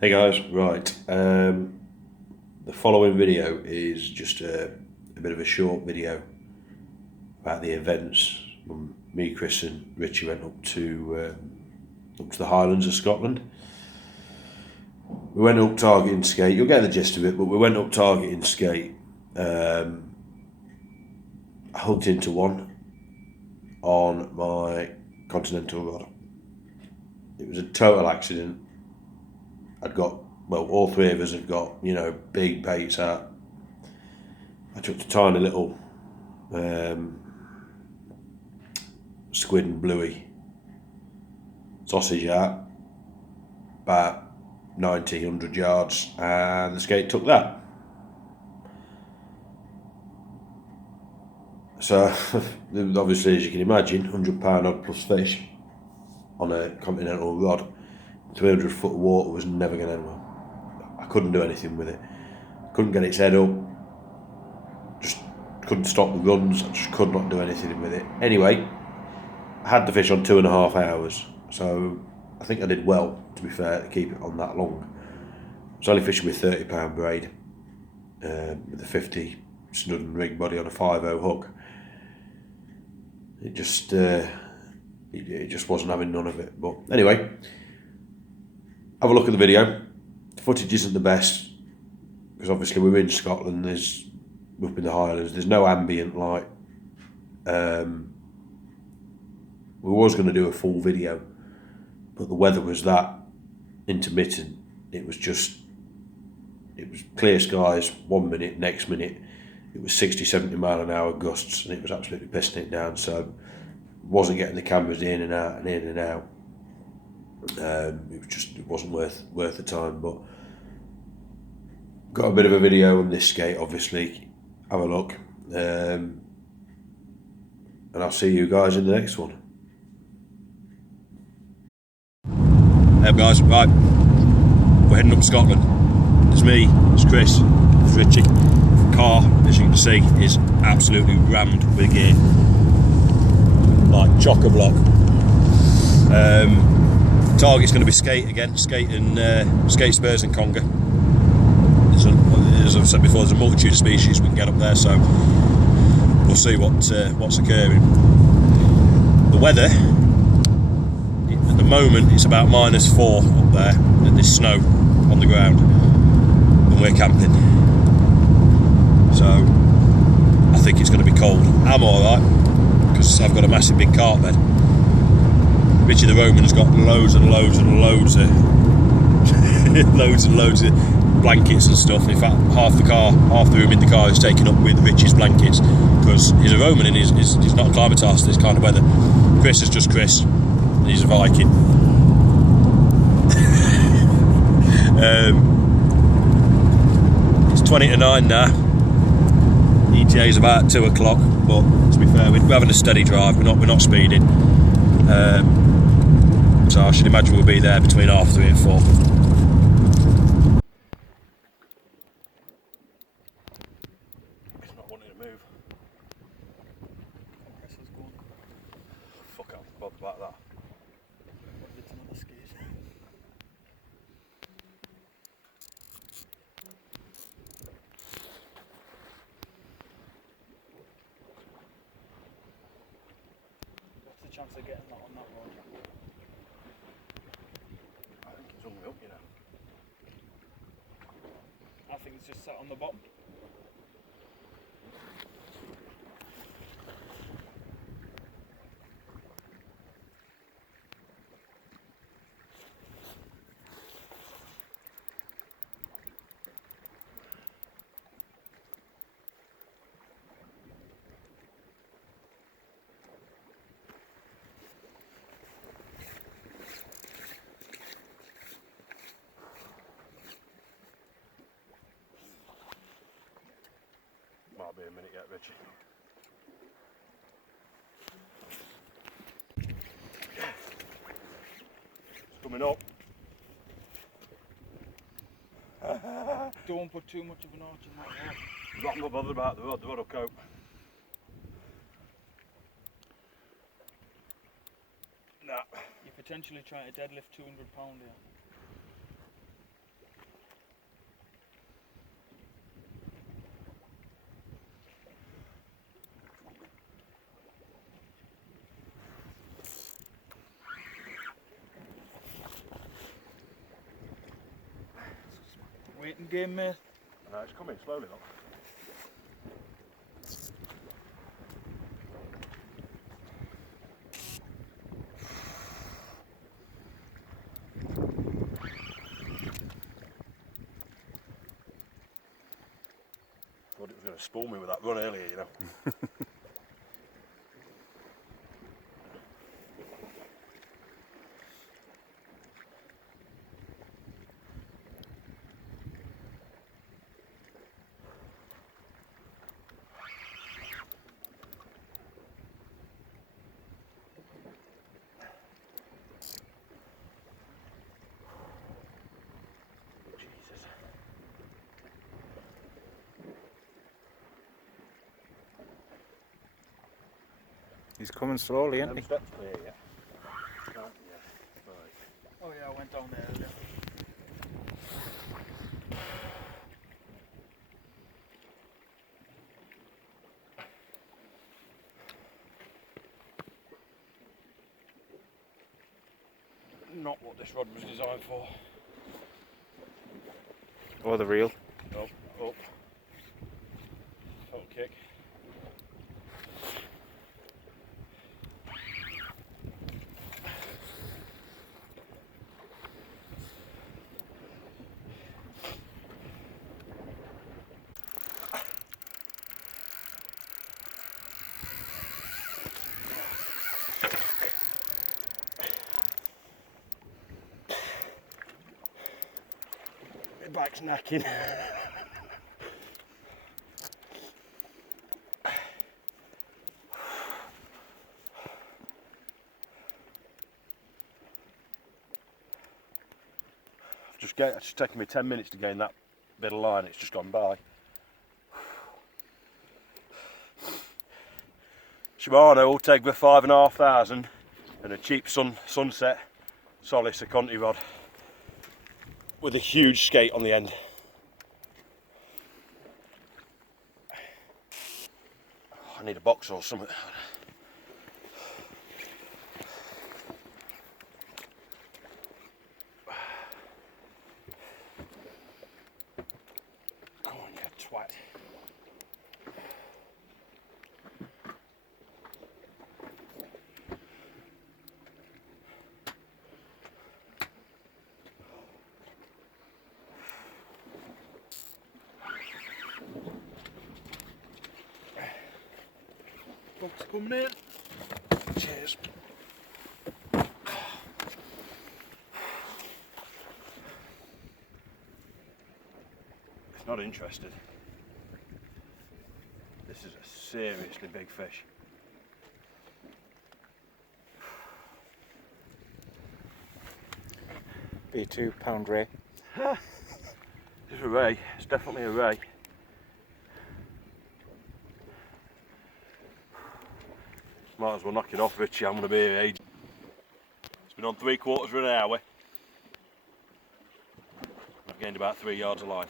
Hey guys, right. The following video is just a bit of a short video about the events when me, Chris, and Richie went up to the Highlands of Scotland. We went up targeting skate. You'll get the gist of it, but we went up targeting skate. I hooked into one on my continental rod. It was a total accident. All three of us had got, big baits out. I took the tiny little squid and bluey sausage out, about 90, 100 yards, and the skate took that. So, obviously, as you can imagine, £100 odd plus fish on a continental rod, 300 foot of water was never going to end well. I couldn't do anything with it. Couldn't get its head up. Just couldn't stop the runs. I just could not do anything with it. Anyway, I had the fish on 2.5 hours, so I think I did well, to be fair, to keep it on that long. I was only fishing with £30 braid, with a 50 snud and rig body on a 5.0 hook. It just wasn't having none of it. But anyway, have a look at the video. The footage isn't the best because obviously we're in Scotland. There's up in the Highlands. There's no ambient light. We was going to do a full video, but the weather was that intermittent. It was clear skies 1 minute, next minute it was 60, 70 mile an hour gusts, and it was absolutely pissing it down. So wasn't getting the cameras in and out and in and out. It wasn't worth the time. But got a bit of a video on this skate, obviously. Have a look, and I'll see you guys in the next one. Hey guys, right, we're heading up Scotland. There's me, there's Chris, there's Richie. The car, as you can see, is absolutely rammed with gear, like chock-a-block. Target's going to be skate again, skate spurs and conger. As I've said before, there's a multitude of species we can get up there, so we'll see what's occurring. The weather, at the moment, it's about -4 up there, and there's snow on the ground, and we're camping. So I think it's going to be cold. I'm alright, because I've got a massive big cart bed. Richie the Roman's got loads and loads and loads of loads and loads of blankets and stuff. In fact, half the room in the car is taken up with Richie's blankets, because he's a Roman and he's not acclimatised to this kind of weather. Chris is just Chris. He's a Viking. It's 20 to 9 now. ETA is about 2 o'clock, but to be fair, we're having a steady drive. We're not speeding. So I should imagine we'll be there between 3:30 and 4. It's not wanting to move. Compressor's gone. Fuck, I'm bothered about that. What if it's another skate? What's the chance of getting that on that road? I think it's hung me up, you know. I think it's just sat on the bottom. Might be a minute yet, Richie. It's coming up. Don't put too much of an arch in that road. I'm not bothered about the rod will cope. Nah. You're potentially trying to deadlift £200 here. waiting game, mate. No, it's coming slowly, look. Thought it was going to spool me with that run earlier, you know. Jesus. He's coming slowly, isn't he? Steps clear, yeah. Oh, yeah. Right. Oh yeah, I went down there earlier. Not what this rod was designed for. Or the reel. Up, up. Full kick. My back's knacking. It's just taken me 10 minutes to gain that bit of line, it's just gone by. Shimano will take the 5,500 and a cheap Sunset Solis Conti rod with a huge skate on the end. I need a box or something. Come on, you twat. Box coming in. Cheers. It's not interested. This is a seriously big fish. Be a £2 ray. It's a ray, it's definitely a ray. Might as well knock it off, Richie, I'm going to be here ages. It's been on 3/4 of an hour. I've gained about 3 yards of line.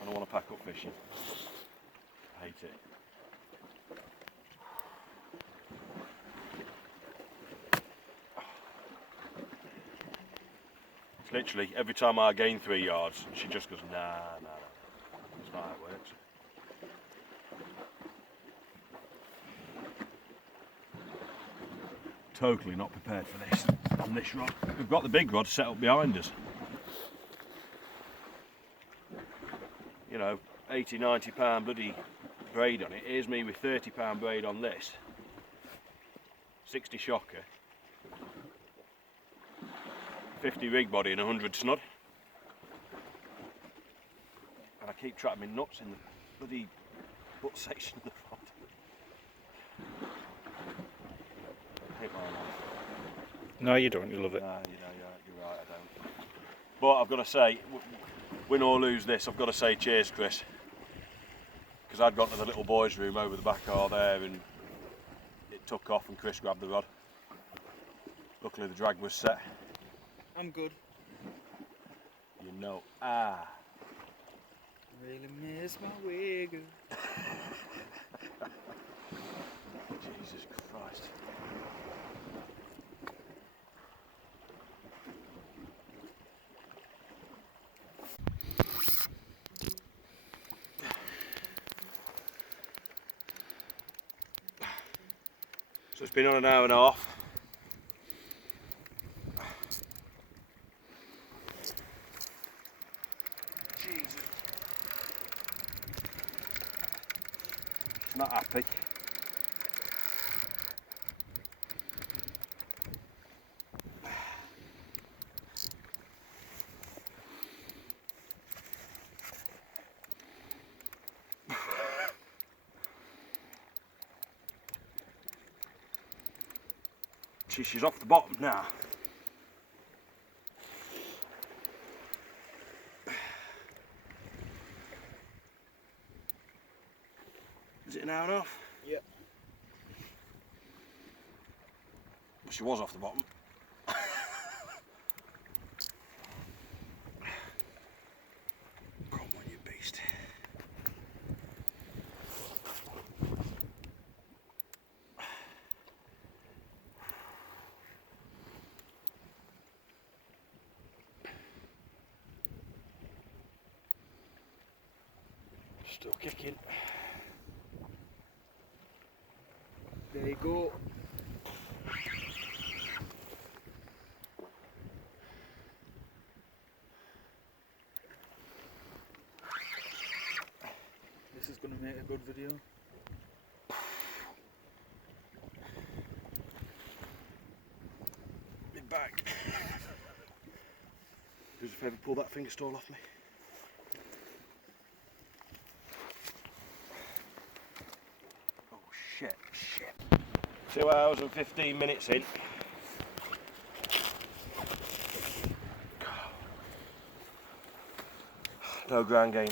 I don't want to pack up fishing. I hate it. It's literally, every time I gain 3 yards, she just goes, nah. That's not how it works. Totally not prepared for this on this rod. We've got the big rod set up behind us. You know, 80, 90 pound bloody braid on it. Here's me with 30 pound braid on this. 60 shocker. 50 rig body and 100 snud. And I keep trapping my nuts in the bloody butt section of the rod. I hate my life. No, you don't. You love it. Nah, you're right, I don't. But I've got to say, win or lose this, I've got to say cheers, Chris. Because I'd gone to the little boys' room over the back car there and it took off and Chris grabbed the rod. Luckily the drag was set. I'm good. You know, Really miss my wig. Jesus Christ. So it's been on an hour and a half. Jesus. It's not happy. She's off the bottom now. Is it an hour and a half? Yep. Well, she was off the bottom. Come on, you beast. Still kicking. There you go. This is going to make a good video. Me back. Do us a favour, pull that finger stall off me. Oh shit. 2 hours and 15 minutes in. No ground gain.